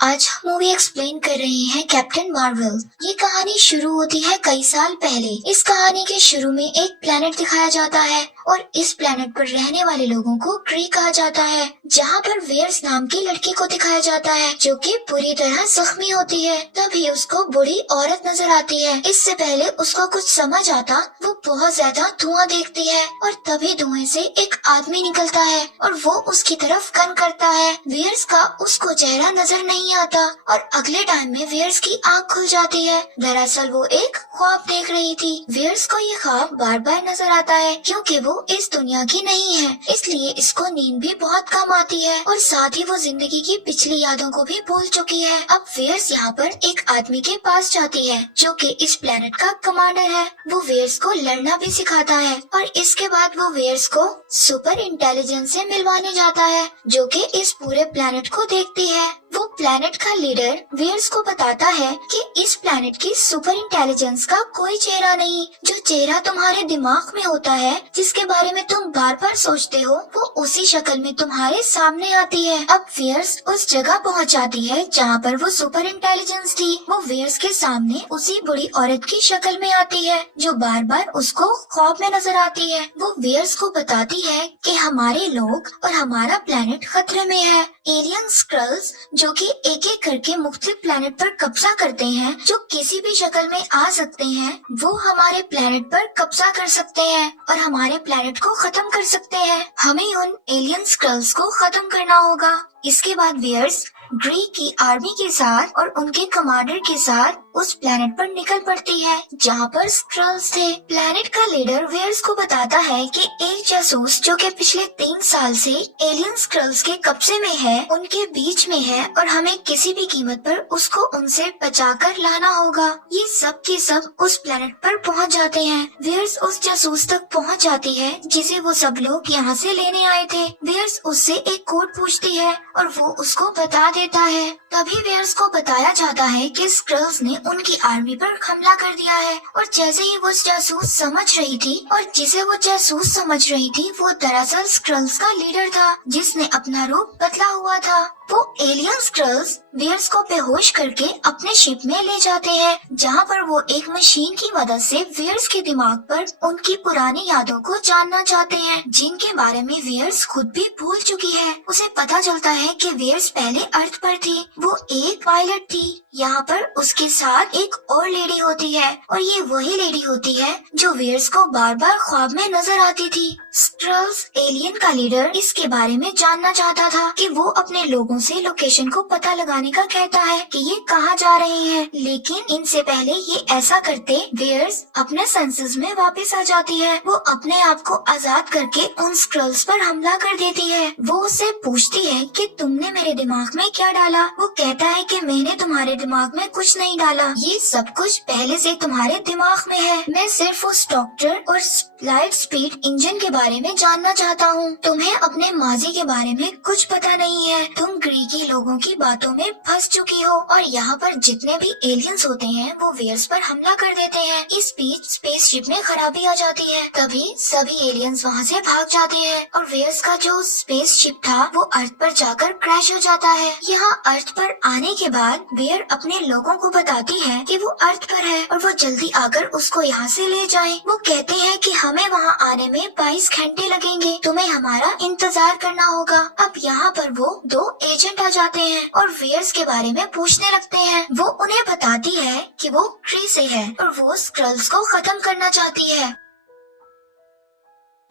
आज हम movie explain कर रहे हैं कैप्टन मार्वल। ये कहानी शुरू होती है कई साल पहले। इस कहानी के शुरू में एक प्लेनेट दिखाया जाता है और इस प्लेनेट पर रहने वाले लोगों को क्री कहा जाता है, जहाँ पर वेयर्स नाम की लड़की को दिखाया जाता है जो कि पूरी तरह जख्मी होती है। तभी उसको बूढ़ी औरत नजर आती है। इससे पहले उसको कुछ समझ आता, वो बहुत ज्यादा धुआं देखती है और तभी धुएं से एक आदमी निकलता है और वो उसकी तरफ गन करता है। वेयर्स का उसको चेहरा नजर नहीं आता और अगले टाइम में वेयर्स की आंख खुल जाती है। दरअसल वो एक ख्वाब देख रही थी। वेयर्स को ये ख्वाब बार बार नजर आता है क्योंकि वो इस दुनिया की नहीं है, इसलिए इसको नींद भी बहुत कम आती है और साथ ही वो जिंदगी की पिछली यादों को भी भूल चुकी है। अब वेयर्स यहाँ पर एक आदमी के पास जाती है जो कि इस प्लेनेट का कमांडर है। वो वेयर्स को लड़ना भी सिखाता है और इसके बाद वो वेयर्स को सुपर इंटेलिजेंस से मिलवाने जाता है जो कि इस पूरे प्लेनेट को देखती है। वो प्लेनेट का लीडर वेयर्स को बताता है कि इस प्लेनेट की सुपर इंटेलिजेंस का कोई चेहरा नहीं। जो चेहरा तुम्हारे दिमाग में होता है, जिसके बारे में तुम बार बार सोचते हो, वो उसी शक्ल में तुम्हारे सामने आती है। अब वेयर्स उस जगह पहुंच जाती है जहां पर वो सुपर इंटेलिजेंस थी। वो वेयर्स के सामने उसी बुरी औरत की शक्ल में आती है जो बार बार उसको ख्वाब में नजर आती है। वो वेयर्स को बताती है कि हमारे लोग और हमारा प्लेनेट खतरे में है। एलियन स्क्रल्स जो कि एक एक करके मुख्तलिफ प्लेनेट पर कब्जा करते हैं, जो किसी भी शक्ल में आ सकते हैं, वो हमारे प्लेनेट पर कब्जा कर सकते हैं और हमारे प्लेनेट को खत्म कर सकते हैं। हमें उन एलियन स्क्रल्स को खत्म करना होगा। इसके बाद वेयर्स ग्रीक की आर्मी के साथ और उनके कमांडर के साथ उस प्लेनेट पर निकल पड़ती है जहाँ पर स्क्रल्स थे। प्लेनेट का लीडर वेयर्स को बताता है कि एक जासूस जो कि पिछले 3 साल से एलियन स्क्रल्स के कब्जे में है, उनके बीच में है और हमें किसी भी कीमत पर उसको उनसे बचाकर लाना होगा। ये सब के सब उस प्लेनेट पर पहुँच जाते हैं। वेयर्स उस जासूस तक पहुँच जाती है जिसे वो सब लोग यहाँ से लेने आए थे। वेयर्स उससे एक कोड पूछती है और वो उसको बता देता है। तभी वेयर्स को बताया जाता है कि स्क्रल्स ने उनकी आर्मी पर हमला कर दिया है और जैसे ही वो जासूस समझ रही थी और जिसे वो जासूस समझ रही थी, वो दरअसल स्क्रल्स का लीडर था जिसने अपना रूप बदला हुआ था। वो एलियन स्क्रल्स वेयर्स को बेहोश करके अपने शिप में ले जाते हैं जहाँ पर वो एक मशीन की मदद से वेयर्स के दिमाग पर उनकी पुरानी यादों को जानना चाहते हैं, जिनके बारे में वेयर्स खुद भी भूल चुकी है। उसे पता चलता है कि वेयर्स पहले अर्थ पर थी, वो एक पायलट थी। यहाँ पर उसके साथ एक और लेडी होती है और ये वही लेडी होती है जो वेयर्स को बार बार ख्वाब में नजर आती थी। स्क्रल्स एलियन का लीडर इसके बारे में जानना चाहता था कि वो अपने लोगों से लोकेशन को पता लगाने का कहता है कि ये कहाँ जा रहे हैं, लेकिन इनसे पहले ये ऐसा करते वेयर्स अपने सेंसेस में वापस आ जाती है। वो अपने आप को आजाद करके उन स्क्रल्स पर हमला कर देती है। वो उससे पूछती है कि तुमने मेरे दिमाग में क्या डाला। वो कहता है कि मैंने तुम्हारे दिमाग में कुछ नहीं डाला, ये सब कुछ पहले से तुम्हारे दिमाग में है। मैं सिर्फ उस डॉक्टर और लाइट स्पीड इंजन के बारे में जानना चाहता हूँ। तुम्हें अपने माजी के बारे में कुछ पता नहीं है। तुम ग्रीकी लोगों की बातों में फंस चुकी हो और यहाँ पर जितने भी एलियंस होते हैं वो वेयर्स पर हमला कर देते हैं। इस बीच स्पेसशिप में खराबी आ जाती है। तभी सभी एलियंस वहाँ से भाग जाते हैं और वेयर्स का जो स्पेसशिप था वो अर्थ पर जाकर क्रैश हो जाता है। यहाँ अर्थ पर आने के बाद वेयर अपने लोगों को बताती है कि वो अर्थ पर है और वो जल्दी आकर उसको यहाँ से ले जाएं। वो कहते हैं कि हमें वहाँ आने में 22 घंटे लगेंगे, तुम्हें हमारा इंतजार करना होगा। अब यहाँ पर वो 2 एजेंट आ जाते हैं और वेयर्स के बारे में पूछने लगते हैं। वो उन्हें बताती है कि वो क्री से है और वो स्क्रल्स को खत्म करना चाहती है।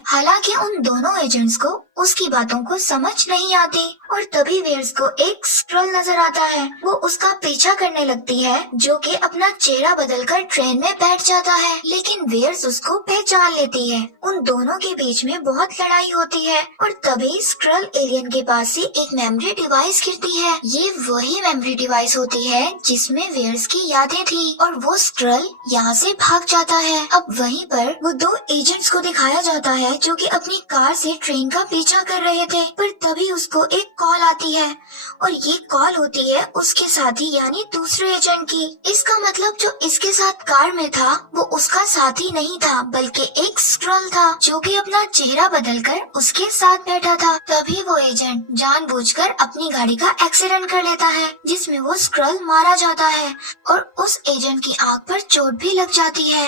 हालांकि उन दोनों एजेंट्स को उसकी बातों को समझ नहीं आती और तभी वेयर्स को एक स्क्रल नजर आता है। वो उसका पीछा करने लगती है जो कि अपना चेहरा बदलकर ट्रेन में बैठ जाता है, लेकिन वेयर्स उसको पहचान लेती है। उन दोनों के बीच में बहुत लड़ाई होती है और तभी स्क्रल एलियन के पास से एक मेमोरी डिवाइस गिरती है। ये वही मेमोरी डिवाइस होती है जिसमें वेयर्स की यादें थी और वो स्क्रल यहाँ से भाग जाता है। अब वहीं पर वो 2 एजेंट्स को दिखाया जाता है जो कि अपनी कार से ट्रेन का पीछा पीछा कर रहे थे, पर तभी उसको एक कॉल आती है और ये कॉल होती है उसके साथी यानी दूसरे एजेंट की। इसका मतलब जो इसके साथ कार में था वो उसका साथी नहीं था बल्कि एक स्क्रल था जो कि अपना चेहरा बदलकर उसके साथ बैठा था। तभी वो एजेंट जानबूझकर अपनी गाड़ी का एक्सीडेंट कर लेता है जिसमें वो स्क्रल मारा जाता है और उस एजेंट की आंख पर चोट भी लग जाती है।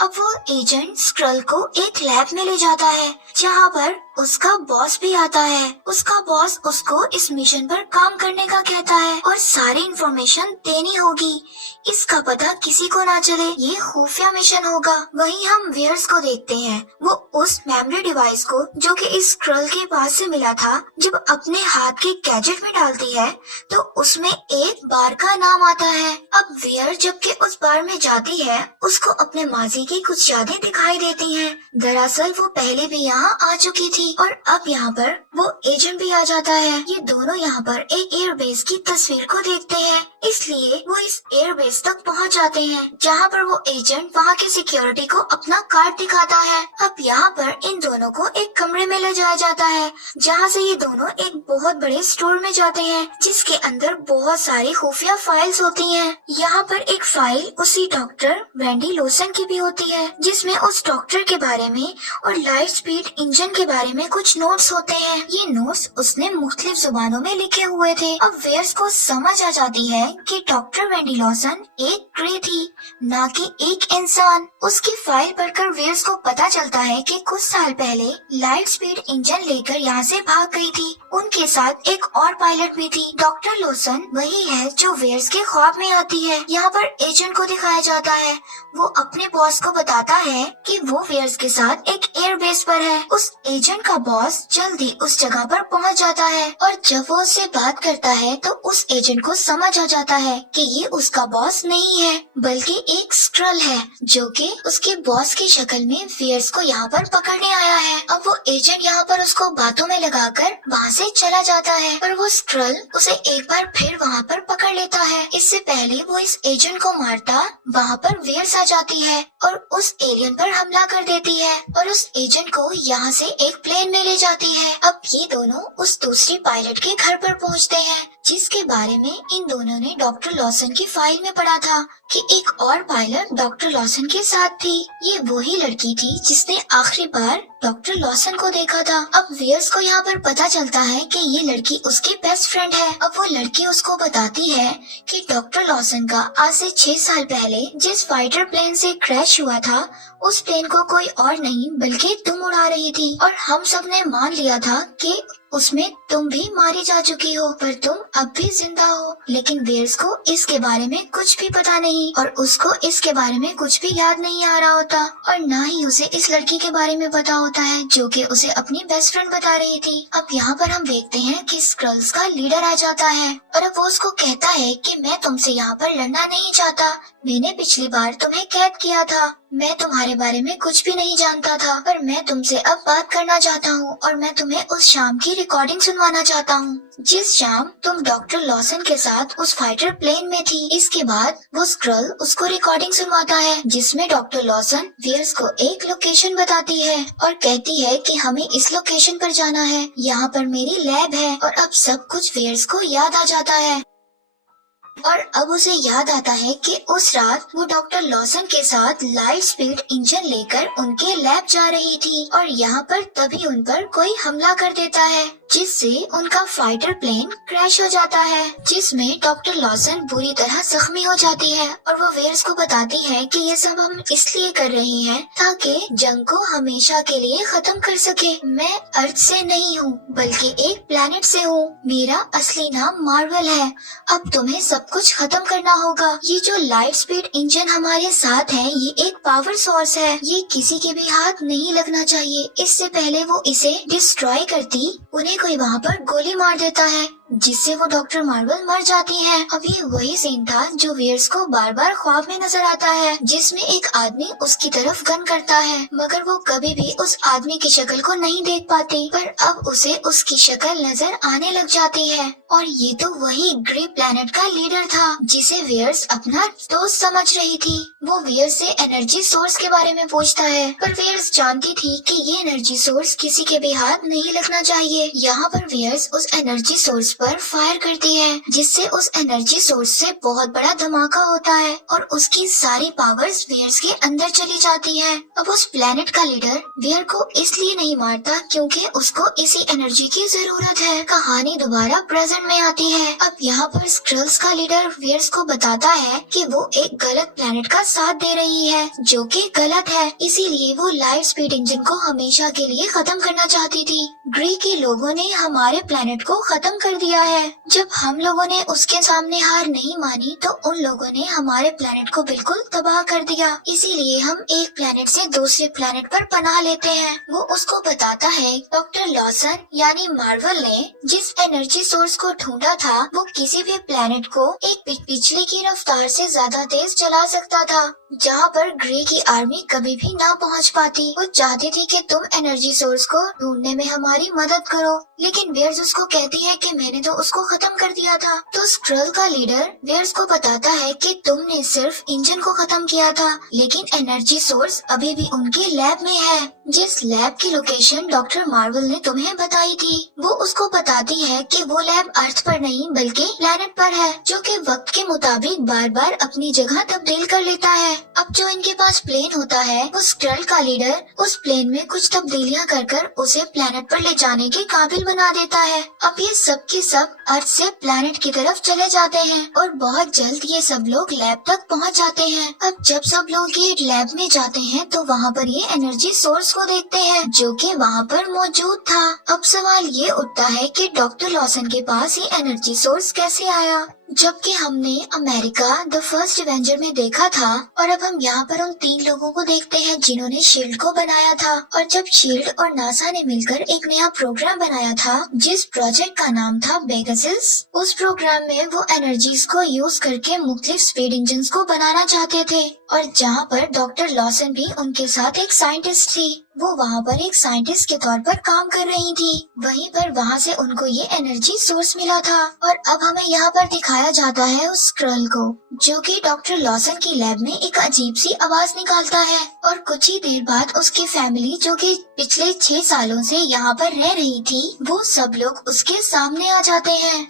अब वो एजेंट स्क्रल को एक लैब में ले जाता है जहाँ पर उसका बॉस भी आता है। उसका बॉस उसको इस मिशन पर काम करने का कहता है और सारी इंफॉर्मेशन देनी होगी, इसका पता किसी को ना चले, ये खुफिया मिशन होगा। वहीं हम वेयर्स को देखते हैं, वो उस मेमोरी डिवाइस को जो कि इस स्क्रल के पास से मिला था जब अपने हाथ के गैजेट में डालती है तो उसमें एक बार का नाम आता है। अब वेयर जबकि उस बार में जाती है उसको अपने माजी की कुछ यादें दिखाई देती हैं। दरअसल वो पहले भी यहाँ आ चुकी थी और अब यहाँ पर वो एजेंट भी आ जाता है। ये दोनों यहाँ पर एक एयरबेस की तस्वीर को देखते हैं, इसलिए वो इस एयरबेस तक पहुँच जाते हैं जहाँ पर वो एजेंट वहाँ की सिक्योरिटी को अपना कार्ड दिखाता है। अब यहाँ पर इन दोनों को एक कमरे में ले जाया जाता है जहाँ से ये दोनों एक बहुत बड़े स्टोर में जाते हैं जिसके अंदर बहुत सारी खुफिया फाइल्स होती हैं। यहाँ पर एक फाइल उसी डॉक्टर वेंडी लोसन की भी होती है जिसमें उस डॉक्टर के बारे में और लाइट स्पीड इंजन के बारे में कुछ नोट्स होते हैं। ये नोट्स उसने मुख्तलिफ जुबानों में लिखे हुए थे। अब वेयर्स को समझ आ जाती है कि डॉक्टर वेंडी लॉसन एक क्रे थी, ना कि एक इंसान। उसकी फाइल पढ़कर वेयर्स को पता चलता है कि कुछ साल पहले लाइट स्पीड इंजन लेकर यहाँ से भाग गई थी। उनके साथ एक और पायलट भी थी। डॉक्टर लॉसन वही है जो वेयर्स के ख्वाब में आती है। यहाँ पर एजेंट को दिखाया जाता है, वो अपने बॉस को बताता है कि वो वेयर्स के साथ एक एयरबेस पर है। उस एजेंट का बॉस जल्दी उस जगह पर पहुंच जाता है और जब वो उससे बात करता है तो उस एजेंट को समझ आ जाता है कि ये उसका बॉस नहीं है बल्कि एक स्क्रल है जो कि उसके बॉस की शक्ल में वेयर्स को यहाँ पर पकड़ने आया है। अब वो एजेंट यहाँ पर उसको बातों में लगाकर वहाँ से चला जाता है पर वो स्क्रल उसे एक बार फिर वहाँ पर पकड़ लेता है। इससे पहले वो इस एजेंट को मारता वहाँ पर वेयर्स आ जाती है और उस एलियन पर हमला कर देती है और उस एजेंट को यहाँ से एक प्लेन में ले जाती है। अब ये दोनों उस दूसरी पायलट के घर पर पहुँचते हैं जिसके बारे में इन दोनों ने डॉक्टर लॉसन की फाइल में पढ़ा था कि एक और पायलट डॉक्टर लॉसन के साथ थी। ये वही लड़की थी जिसने आखिरी बार डॉक्टर लॉसन को देखा था। अब वेयर्स को यहाँ पर पता चलता है कि ये लड़की उसकी बेस्ट फ्रेंड है। अब वो लड़की उसको बताती है कि डॉक्टर लॉसन का आज से 6 साल पहले जिस फाइटर प्लेन से क्रैश हुआ था उस प्लेन को कोई और नहीं बल्कि तुम उड़ा रही थी और हम सब ने मान लिया था कि उसमें तुम भी मारी जा चुकी हो पर तुम अब भी जिंदा हो। लेकिन वेयर्स को इसके बारे में कुछ भी पता नहीं और उसको इसके बारे में कुछ भी याद नहीं आ रहा होता और न ही उसे इस लड़की के बारे में पता होता है जो कि उसे अपनी बेस्ट फ्रेंड बता रही थी। अब यहाँ पर हम देखते हैं कि स्क्रल्स का लीडर आ जाता है और अब वो उसको कहता है कि मैं तुमसे यहाँ पर लड़ना नहीं चाहता, मैंने पिछली बार तुम्हें कैद किया था, मैं तुम्हारे बारे में कुछ भी नहीं जानता था पर मैं तुमसे अब बात करना चाहता हूँ और मैं तुम्हें उस शाम की रिकॉर्डिंग सुनवाना चाहता हूँ जिस शाम तुम डॉक्टर लॉसन के साथ उस फाइटर प्लेन में थी। इसके बाद वो स्क्रल उसको रिकॉर्डिंग सुनवाता है जिसमें डॉक्टर लॉसन वेयर्स को एक लोकेशन बताती है और कहती है कि हमें इस लोकेशन पर जाना है, यहाँ पर मेरी लैब है। और अब सब कुछ वेयर्स को याद आ जाता है और अब उसे याद आता है कि उस रात वो डॉक्टर लॉसन के साथ लाइट स्पीड इंजन लेकर उनके लैब जा रही थी और यहाँ पर तभी उन पर कोई हमला कर देता है जिससे उनका फाइटर प्लेन क्रैश हो जाता है जिसमें डॉक्टर लॉसन बुरी तरह जख्मी हो जाती है और वो वेयर्स को बताती है कि ये सब हम इसलिए कर रहे हैं ताकि जंग को हमेशा के लिए खत्म कर सके। मैं अर्थ से नहीं हूँ बल्कि एक प्लेनेट से हूँ, मेरा असली नाम मार्वल है। अब तुम्हें सब कुछ खत्म करना होगा। ये जो लाइट स्पीड इंजन हमारे साथ है ये एक पावर सोर्स है, ये किसी के भी हाथ नहीं लगना चाहिए। इससे पहले वो इसे डिस्ट्रॉय करती उन्हें कोई वहाँ पर गोली मार देता है। जिससे वो डॉक्टर मार्वल मर जाती है। अब ये वही सीन था जो वियर्स को बार बार ख्वाब में नजर आता है, जिसमें एक आदमी उसकी तरफ गन करता है, मगर वो कभी भी उस आदमी की शक्ल को नहीं देख पाती, पर अब उसे उसकी शक्ल नजर आने लग जाती है। और ये तो वही ग्रे प्लैनेट का लीडर था जिसे वियर्स अपना दोस्त समझ रही थी। वो वियर्स से एनर्जी सोर्स के बारे में पूछता है, पर वियर्स जानती थी कि ये एनर्जी सोर्स किसी के भी हाथ नहीं लगना चाहिए। यहाँ पर वियर्स उस एनर्जी सोर्स पर फायर करती है, जिससे उस एनर्जी सोर्स से बहुत बड़ा धमाका होता है और उसकी सारी पावर्स वियर्स के अंदर चली जाती है। अब उस प्लैनेट का लीडर वियर को इसलिए नहीं मारता क्योंकि उसको इसी एनर्जी की जरूरत है। कहानी दोबारा प्रेजेंट में आती है। अब यहाँ पर स्क्रल्स का लीडर वियर्स को बताता है कि वो एक गलत प्लैनेट का साथ दे रही है, जो कि गलत है, इसीलिए वो लाइट स्पीड इंजन को हमेशा के लिए खत्म करना चाहती थी। ग्री के लोगों ने हमारे प्लैनेट को खत्म कर दिया है। जब हम लोगों ने उसके सामने हार नहीं मानी तो उन लोगों ने हमारे प्लैनेट को बिल्कुल तबाह कर दिया, इसीलिए हम एक प्लैनेट से दूसरे प्लैनेट पर पनाह लेते हैं। वो उसको बताता है डॉक्टर लॉसन यानी मार्वल ने जिस एनर्जी सोर्स को ढूंढा था वो किसी भी प्लैनेट को एक बिजली की रफ्तार से ज्यादा तेज चला सकता था, जहाँ पर ग्रे की आर्मी कभी भी ना पहुँच पाती। वो चाहती थी कि तुम एनर्जी सोर्स को ढूंढने में हमारी मदद करो, लेकिन वेयर्स उसको कहती है कि मैंने तो उसको खत्म कर दिया था। तो स्क्रल का लीडर वेयर्स को बताता है कि तुमने सिर्फ इंजन को खत्म किया था, लेकिन एनर्जी सोर्स अभी भी उनके लैब में है। जिस लैब की लोकेशन डॉक्टर मार्वल ने तुम्हें बताई थी, वो उसको बताती है कि वो लैब अर्थ पर नहीं बल्कि प्लैनेट पर है, जो कि वक्त के मुताबिक बार बार अपनी जगह तब्दील कर लेता है। अब जो इनके पास प्लेन होता है, वो स्क्रल का लीडर उस प्लेन में कुछ तब्दीलियां कर उसे प्लैनेट पर ले जाने के काबिल बना देता है। अब ये सब के सब अर्थ से प्लैनेट की तरफ चले जाते हैं और बहुत जल्द ये सब लोग लैब तक पहुंच जाते हैं। अब जब सब लोग ये लैब में जाते हैं तो वहाँ पर ये एनर्जी सोर्स को देखते हैं, जो कि वहाँ पर मौजूद था। अब सवाल ये उठता है कि डॉक्टर लॉसन के पास ये एनर्जी सोर्स कैसे आया, जबकि हमने अमेरिका द फर्स्ट एवेंजर में देखा था। और अब हम यहाँ पर उन 3 लोगों को देखते हैं जिन्होंने शील्ड को बनाया था। और जब शील्ड और नासा ने मिलकर एक नया प्रोग्राम बनाया था जिस प्रोजेक्ट का नाम था पेगासस, उस प्रोग्राम में वो एनर्जीज को यूज करके मुख्तलिफ स्पीड इंजन को बनाना चाहते थे। और जहाँ पर डॉक्टर लॉसन भी उनके साथ एक साइंटिस्ट थी, वो वहाँ पर एक साइंटिस्ट के तौर पर काम कर रही थी। वहीं पर वहाँ से उनको ये एनर्जी सोर्स मिला था। और अब हमें यहाँ पर दिखाया जाता है उस स्क्रल को, जो कि डॉक्टर लॉसन की लैब में एक अजीब सी आवाज निकालता है। और कुछ ही देर बाद उसकी फैमिली, जो कि पिछले 6 सालों से यहाँ पर रह रही थी, वो सब लोग उसके सामने आ जाते हैं।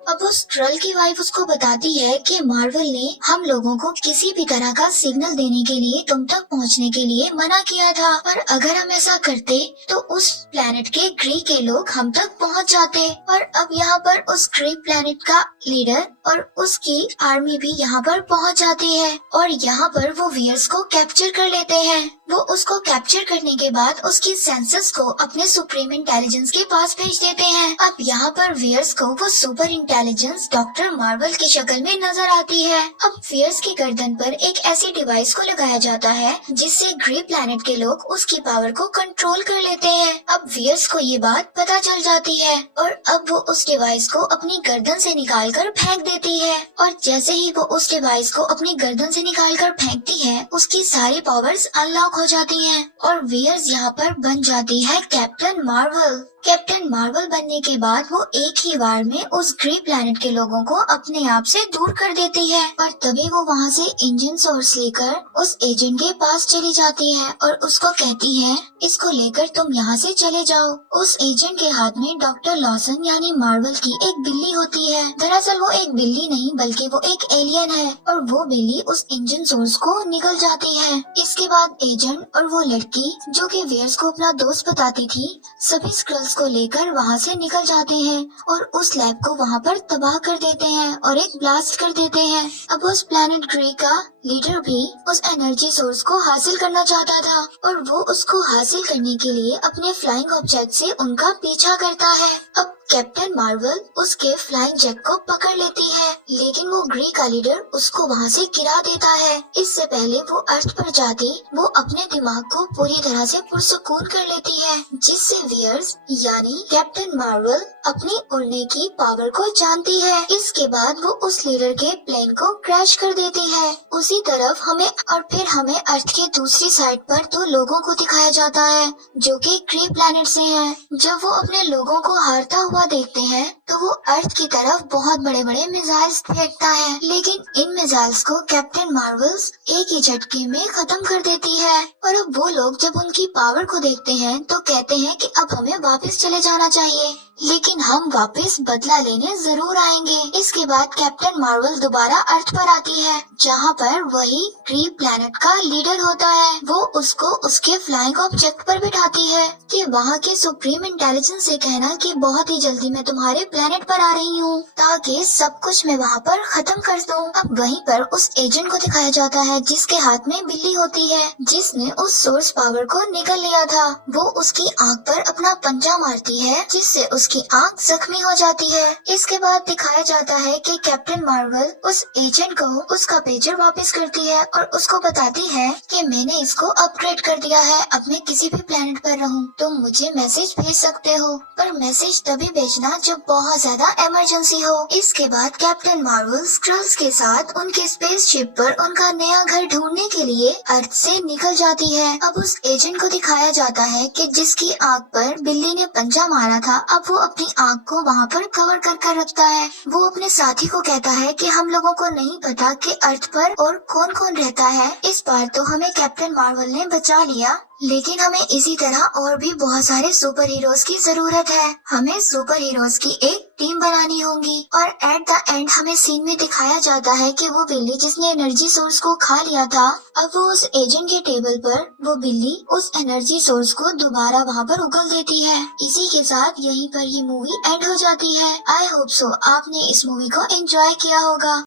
अब उस स्क्रल की वाइफ उसको बताती है कि मार्वल ने हम लोगों को किसी भी तरह का सिग्नल देने के लिए तुम तक पहुंचने के लिए मना किया था, और अगर हम ऐसा करते तो उस प्लैनेट के ग्री के लोग हम तक पहुंच जाते। और अब यहाँ पर उस ग्री प्लैनेट का लीडर और उसकी आर्मी भी यहाँ पर पहुंच जाती है और यहाँ पर वो वियर्स को कैप्चर कर लेते हैं। वो उसको कैप्चर करने के बाद उसकी सेंसस को अपने सुप्रीम इंटेलिजेंस के पास भेज देते हैं। अब यहाँ पर वियर्स को वो सुपर इंटेलिजेंस डॉक्टर मार्वल की शक्ल में नजर आती है। अब वियर्स की गर्दन पर एक ऐसी डिवाइस को लगाया जाता है जिससे ग्रे प्लैनेट के लोग उसकी पावर को कंट्रोल कर लेते हैं। अब वियर्स को ये बात पता चल जाती है और अब वो उस डिवाइस को अपनी गर्दन से निकाल कर फेंक देती है। और जैसे ही वो उस डिवाइस को अपनी गर्दन से निकाल कर फेंकती है, उसकी सारी पावर्स अनलॉक हो जाती हैं और वियर्स यहाँ पर बन जाती है कैप्टन मार्वल। कैप्टन मार्वल बनने के बाद वो एक ही बार में उस ग्रे प्लैनेट के लोगों को अपने आप से दूर कर देती है और तभी वो वहाँ से इंजन सोर्स लेकर उस एजेंट के पास चली जाती है और उसको कहती है, इसको लेकर तुम यहाँ से चले जाओ। उस एजेंट के हाथ में डॉक्टर लॉसन यानी मार्वल की एक बिल्ली होती है। दरअसल वो एक बिल्ली नहीं बल्कि वो एक एलियन है और वो बिल्ली उस इंजन सोर्स को निकल जाती है। इसके बाद एजेंट और वो लड़की, जो कि वियर्स को अपना दोस्त बताती थी, सभी स्क्रल्स को लेकर वहाँ से निकल जाते हैं और उस लैब को वहाँ पर तबाह कर देते हैं और एक ब्लास्ट कर देते हैं। अब उस प्लैनेट ग्रे का लीडर भी उस एनर्जी सोर्स को हासिल करना चाहता था और वो उसको हासिल करने के लिए अपने फ्लाइंग ऑब्जेक्ट से उनका पीछा करता है। अब कैप्टन मार्वल उसके फ्लाइंग जेट को पकड़ लेती है, लेकिन वो ग्रे का लीडर उसको वहाँ से गिरा देता है। इससे पहले वो अर्थ पर जाती वो अपने दिमाग को पूरी तरह से पुरसुकून कर लेती है, जिससे वियर्स यानी कैप्टन मार्वल अपनी उड़ने की पावर को जानती है। इसके बाद वो उस लीडर के प्लेन को क्रैश कर देती है। उसी तरफ हमें अर्थ के दूसरी साइड पर दो लोगों को दिखाया जाता है जो कि ग्रे प्लैनेट से हैं। जब वो अपने लोगों को हारता हुआ देखते हैं तो वो अर्थ की तरफ बहुत बड़े बड़े मिसाइल्स फेंकता है, लेकिन इन मिसाइल्स को कैप्टन मार्वल्स एक ही झटके में खत्म कर देती है। और अब वो लोग जब उनकी पावर को देखते हैं तो कहते हैं कि अब हमें वापस चले जाना चाहिए, लेकिन हम वापस बदला लेने जरूर आएंगे। इसके बाद कैप्टन मार्वल दोबारा अर्थ पर आती है जहाँ पर वही ग्रे प्लैनेट का लीडर होता है। वो उसको उसके फ्लाइंग ऑब्जेक्ट पर बिठाती है कि वहाँ के सुप्रीम इंटेलिजेंस से कहना कि बहुत ही जल्दी मैं तुम्हारे प्लैनेट पर आ रही हूँ ताकि सब कुछ मैं वहाँ पर खत्म कर दूँ। अब वहीं पर उस एजेंट को दिखाया जाता है जिसके हाथ में बिल्ली होती है, जिसने उस सोर्स पावर को निकल लिया था। वो उसकी आंख पर अपना पंजा मारती है जिससे उसकी आंख जख्मी हो जाती है। इसके बाद दिखाया जाता है कि कैप्टन मार्वल उस एजेंट को उसका पेजर वापस करती है और उसको बताती है कि मैंने इसको अपग्रेड कर दिया है, अब मैं किसी भी प्लेनेट पर रहूं तुम मुझे मैसेज भेज सकते हो, पर मैसेज तभी भेजना जब बहुत ज्यादा इमरजेंसी हो। इसके बाद कैप्टन मार्वल स्क्रल्स के साथ उनके स्पेसशिप पर उनका नया घर ढूंढने के लिए अर्थ से निकल जाती है। अब उस एजेंट को दिखाया जाता है कि जिसकी आंख पर बिल्ली ने पंजा मारा था अब वो अपनी आंख को वहाँ पर कवर कर रखता है। वो अपने साथी को कहता है कि हम लोगों को नहीं पता कि अर्थ पर और कौन कौन रहता है, इस बार तो हमें कैप्टन मार्वल ने बचा लिया, लेकिन हमें इसी तरह और भी बहुत सारे सुपर हीरोज की जरूरत है। हमें सुपर हीरोज की एक टीम बनानी होगी। और एट द एंड हमें सीन में दिखाया जाता है कि वो बिल्ली जिसने एनर्जी सोर्स को खा लिया था, अब वो उस एजेंट के टेबल पर वो बिल्ली उस एनर्जी सोर्स को दोबारा वहाँ पर उगल देती है। इसी के साथ यहीं पर ये मूवी एंड हो जाती है। आई होप सो आपने इस मूवी को एंजॉय किया होगा।